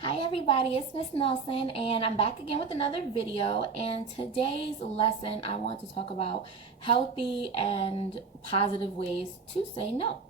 Hi everybody, it's Miss Nelson and I'm back again with another video, and today's lesson I want to talk about healthy and positive ways to say no.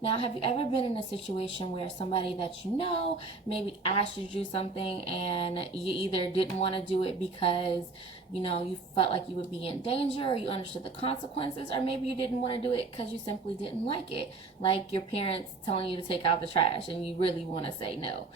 Now, have you ever been in a situation where somebody that you know maybe asked you to do something and you either didn't want to do it because you felt like you would be in danger or you understood the consequences, or maybe you didn't want to do it because you simply didn't like it, like your parents telling you to take out the trash and you really want to say no.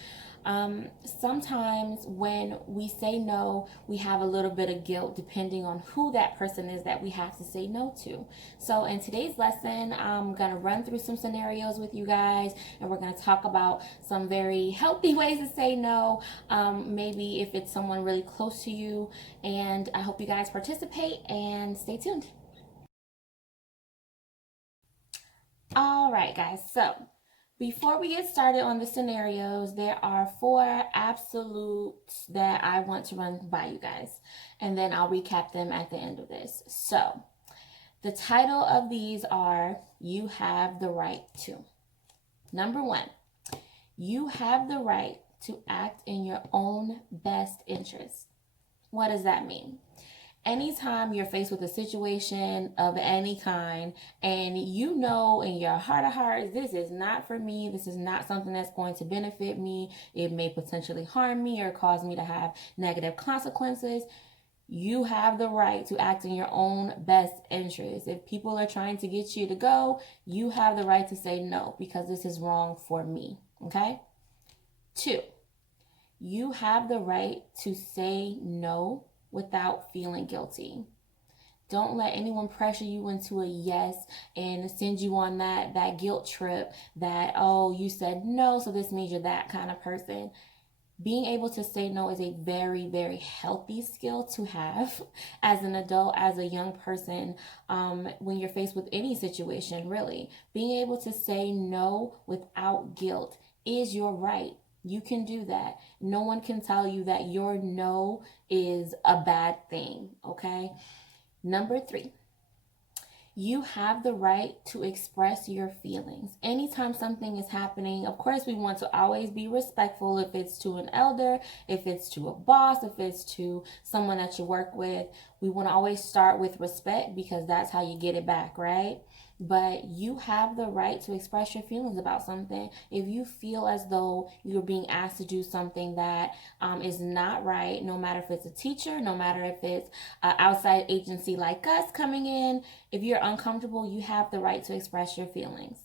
Sometimes when we say no, we have a little bit of guilt depending on who that person is that we have to say no to. So in today's lesson, I'm going to run through some scenarios with you guys, and we're going to talk about some very healthy ways to say no, maybe if it's someone really close to you. And I hope you guys participate and stay tuned. All right, guys. So before we get started on the scenarios, there are four absolutes that I want to run by you guys, and then I'll recap them at the end of this. So the title of these are You Have the Right to. Number one, you have the right to act in your own best interest. What does that mean? Anytime you're faced with a situation of any kind and you know in your heart of hearts, this is not for me, this is not something that's going to benefit me, it may potentially harm me or cause me to have negative consequences, you have the right to act in your own best interest. If people are trying to get you to go, you have the right to say no because this is wrong for me. Okay? Two, you have the right to say no without feeling guilty. Don't let anyone pressure you into a yes and send you on that guilt trip that, oh, you said no, so this means you're that kind of person. Being able to say no is a very, very healthy skill to have as an adult, as a young person, when you're faced with any situation, really. Being able to say no without guilt is your right. You can do that. No one can tell you that your no is a bad thing, okay? Number three, you have the right to express your feelings. Anytime something is happening, of course, we want to always be respectful. If it's to an elder, if it's to a boss, if it's to someone that you work with, we want to always start with respect because that's how you get it back, right? But you have the right to express your feelings about something. If you feel as though you're being asked to do something that is not right, no matter if it's a teacher, no matter if it's an outside agency like us coming in, if you're uncomfortable, you have the right to express your feelings.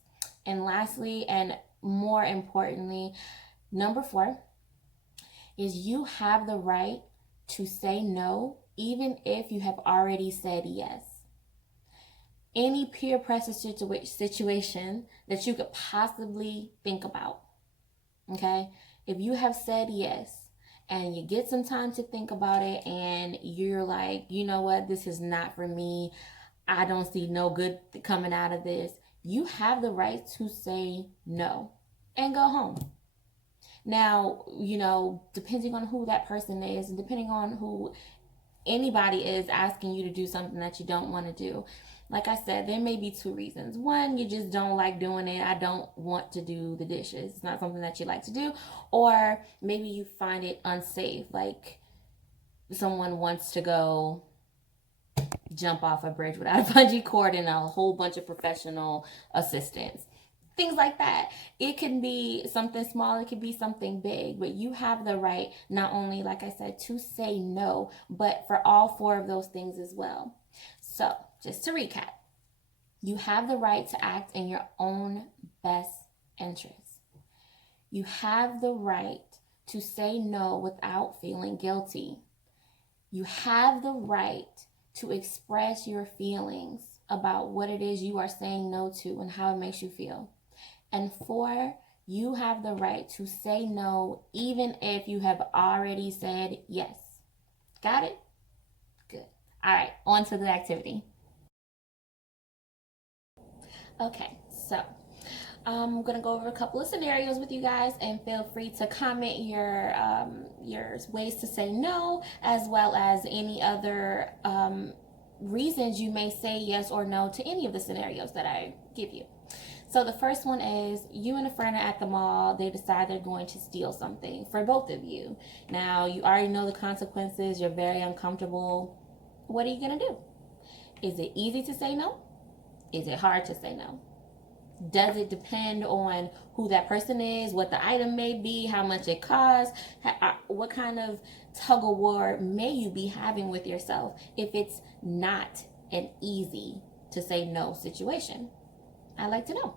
And lastly, and more importantly, number four is you have the right to say no even if you have already said yes. Any peer pressure situation that you could possibly think about. Okay? If you have said yes and you get some time to think about it and you're like, you know what, this is not for me, I don't see no good coming out of this, you have the right to say no and go home. Now, depending on who that person is and depending on who anybody is asking you to do something that you don't want to do, like I said, there may be two reasons. One, you just don't like doing it. I don't want to do the dishes. It's not something that you like to do. Or maybe you find it unsafe. Like someone wants to go jump off a bridge without a bungee cord and a whole bunch of professional assistance. Things like that. It can be something small, it can be something big, but you have the right, not only, like I said, to say no, but for all four of those things as well. So, just to recap, you have the right to act in your own best interest. You have the right to say no without feeling guilty. You have the right to express your feelings about what it is you are saying no to and how it makes you feel. And four, you have the right to say no even if you have already said yes. Got it? Good. All right, on to the activity. Okay, so I'm gonna go over a couple of scenarios with you guys, and feel free to comment your ways to say no, as well as any other reasons you may say yes or no to any of the scenarios that I give you. So the first one is you and a friend are at the mall. They decide they're going to steal something for both of you. Now, you already know the consequences. You're very uncomfortable. What are you going to do? Is it easy to say no? Is it hard to say no? Does it depend on who that person is, what the item may be, how much it costs, what kind of tug of war may you be having with yourself if it's not an easy to say no situation? I'd like to know.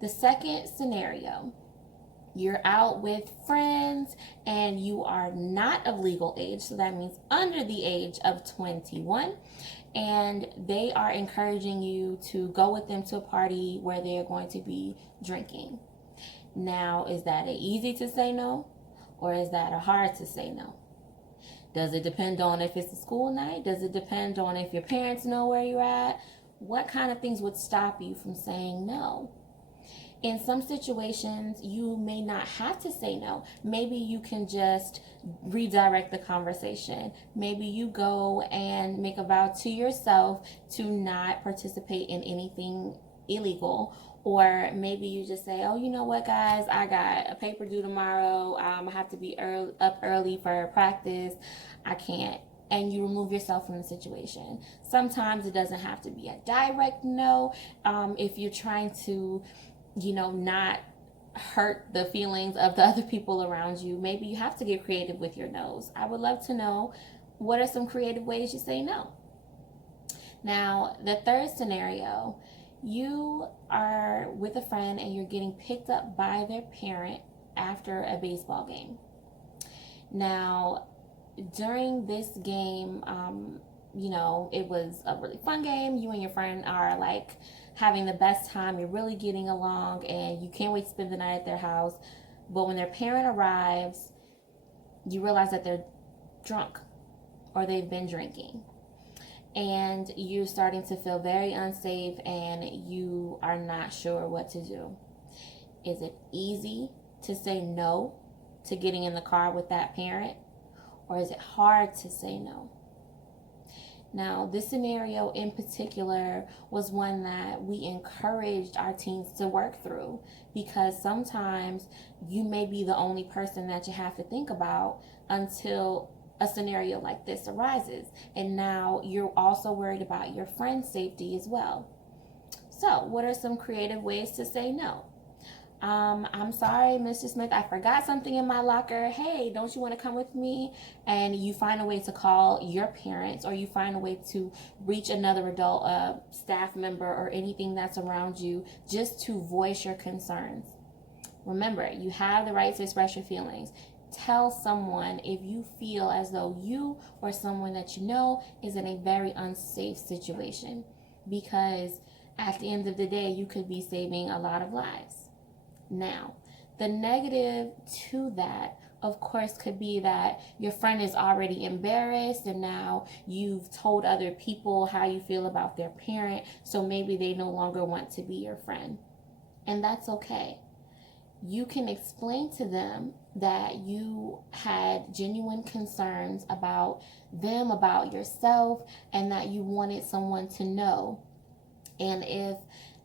The second scenario, you're out with friends and you are not of legal age, so that means under the age of 21, and they are encouraging you to go with them to a party where they are going to be drinking. Now, is that an easy to say no, or is that a hard to say no? Does it depend on if it's a school night? Does it depend on if your parents know where you're at? What kind of things would stop you from saying no? In some situations, you may not have to say no. Maybe you can just redirect the conversation. Maybe you go and make a vow to yourself to not participate in anything illegal. Or maybe you just say, oh, you know what, guys, I got a paper due tomorrow. I have to be up early for practice. I can't. And you remove yourself from the situation. Sometimes it doesn't have to be a direct no. If you're trying to not hurt the feelings of the other people around you, maybe you have to get creative with your no's. I would love to know, what are some creative ways you say no? Now, the third scenario, you are with a friend and you're getting picked up by their parent after a baseball game. Now, during this game, it was a really fun game. You and your friend are like having the best time. You're really getting along and you can't wait to spend the night at their house. But when their parent arrives, you realize that they're drunk or they've been drinking. And you're starting to feel very unsafe and you are not sure what to do. Is it easy to say no to getting in the car with that parent? Or is it hard to say no? Now, this scenario in particular was one that we encouraged our teens to work through, because sometimes you may be the only person that you have to think about until a scenario like this arises. And now you're also worried about your friend's safety as well. So, what are some creative ways to say no? I'm sorry, Mr. Smith, I forgot something in my locker. Hey, don't you want to come with me? And you find a way to call your parents, or you find a way to reach another adult, staff member, or anything that's around you, just to voice your concerns. Remember, you have the right to express your feelings. Tell someone if you feel as though you or someone that you know is in a very unsafe situation, because at the end of the day, you could be saving a lot of lives. Now, the negative to that, of course, could be that your friend is already embarrassed and now you've told other people how you feel about their parent, so maybe they no longer want to be your friend. And that's okay. You can explain to them that you had genuine concerns about them, about yourself, and that you wanted someone to know. And if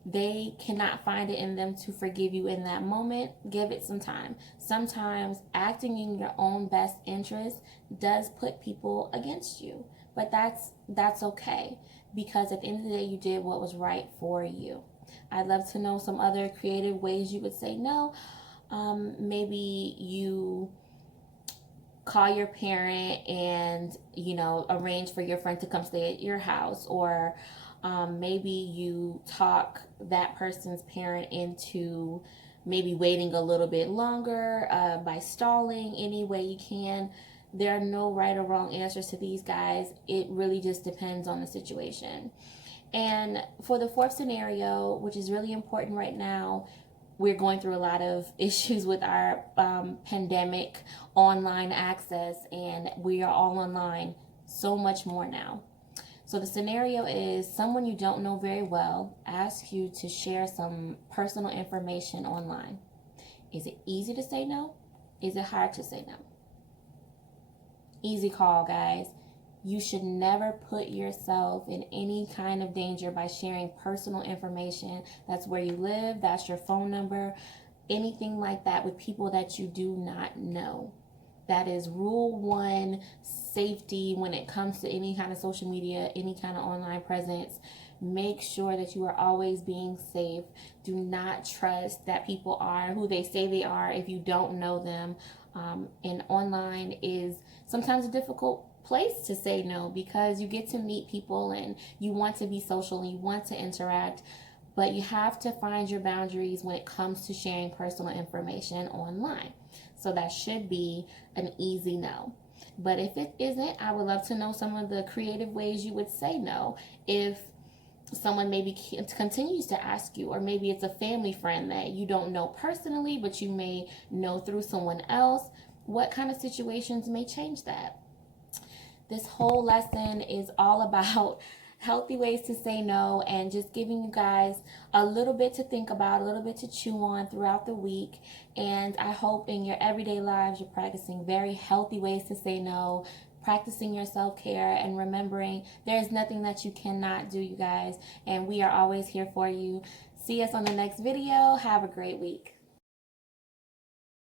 they cannot find it in them to forgive you in that moment, give it some time. Sometimes acting in your own best interest does put people against you, but that's okay, because at the end of the day, you did what was right for you. I'd love to know some other creative ways you would say no. Maybe you call your parent and arrange for your friend to come stay at your house, or maybe you talk that person's parent into maybe waiting a little bit longer by stalling any way you can. There are no right or wrong answers to these, guys. It really just depends on the situation. And for the fourth scenario, which is really important right now, we're going through a lot of issues with our pandemic online access, and we are all online so much more now. So the scenario is someone you don't know very well asks you to share some personal information online. Is it easy to say no? Is it hard to say no? Easy call, guys. You should never put yourself in any kind of danger by sharing personal information. That's where you live, that's your phone number, anything like that with people that you do not know. That is rule one, safety when it comes to any kind of social media, any kind of online presence. Make sure that you are always being safe. Do not trust that people are who they say they are if you don't know them. And online is sometimes a difficult place to say no, because you get to meet people and you want to be social and you want to interact, but you have to find your boundaries when it comes to sharing personal information online. So that should be an easy no. But if it isn't, I would love to know some of the creative ways you would say no. If someone maybe continues to ask you, or maybe it's a family friend that you don't know personally but you may know through someone else, what kind of situations may change that? This whole lesson is all about healthy ways to say no, and just giving you guys a little bit to think about, a little bit to chew on throughout the week. And I hope in your everyday lives you're practicing very healthy ways to say no, practicing your self-care, and remembering there's nothing that you cannot do, you guys, and we are always here for you. See us on the next video. Have a great week.